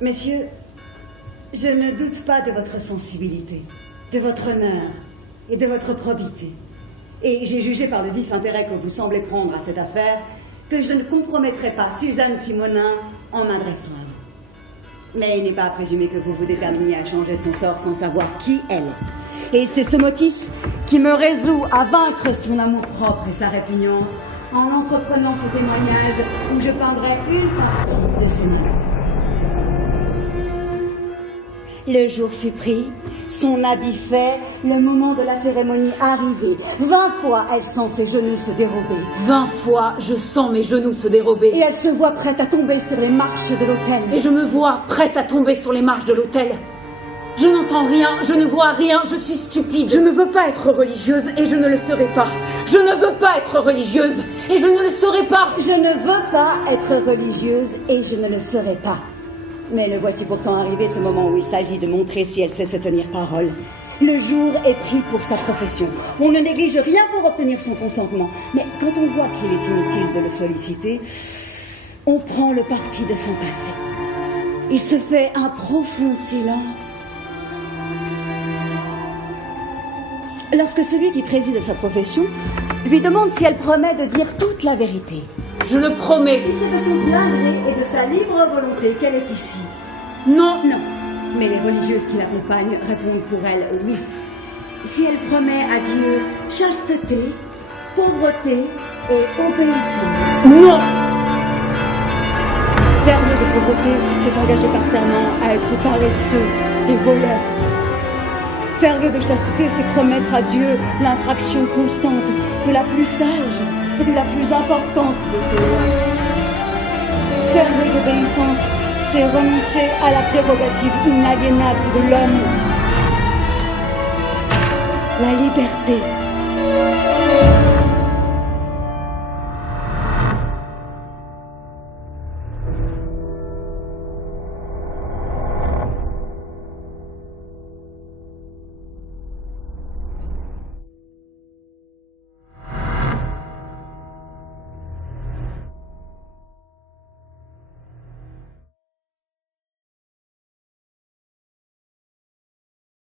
Messieurs, je ne doute pas de votre sensibilité, de votre honneur et de votre probité. Et j'ai jugé par le vif intérêt que vous semblez prendre à cette affaire que je ne compromettrai pas Suzanne Simonin en m'adressant à vous. Mais il n'est pas à présumer que vous vous déterminiez à changer son sort sans savoir qui elle est. Et c'est ce motif qui me résout à vaincre son amour-propre et sa répugnance en entreprenant ce témoignage où je peindrai une partie de ce moment. Le jour fut pris, son habit fait, le moment de la cérémonie arrivé. 20 fois, elle sent ses genoux se dérober. 20 fois, je sens mes genoux se dérober. Et elle se voit prête à tomber sur les marches de l'autel. Et je me vois prête à tomber sur les marches de l'autel. Je n'entends rien, je ne vois rien, je suis stupide. Je ne veux pas être religieuse et je ne le serai pas. Je ne veux pas être religieuse et je ne le serai pas. Je ne veux pas être religieuse et je ne le serai pas. Mais le voici pourtant arrivé, ce moment où il s'agit de montrer si elle sait se tenir parole. Le jour est pris pour sa profession. On ne néglige rien pour obtenir son consentement. Mais quand on voit qu'il est inutile de le solliciter, on prend le parti de s'en passer. Il se fait un profond silence. Lorsque celui qui préside sa profession lui demande si elle promet de dire toute la vérité. Je le promets. Si c'est de son plein gré et de sa libre volonté qu'elle est ici. Non. Non. Mais les religieuses qui l'accompagnent répondent pour elle oui. Si elle promet à Dieu chasteté, pauvreté et obéissance. Non. Faire vœu de pauvreté, c'est s'engager par serment à être paresseux et voleur. Faire vœu de chasteté, c'est promettre à Dieu l'infraction constante de la plus sage et de la plus importante de ses lois. Faire vœu d'obéissance, c'est renoncer à la prérogative inaliénable de l'homme. La liberté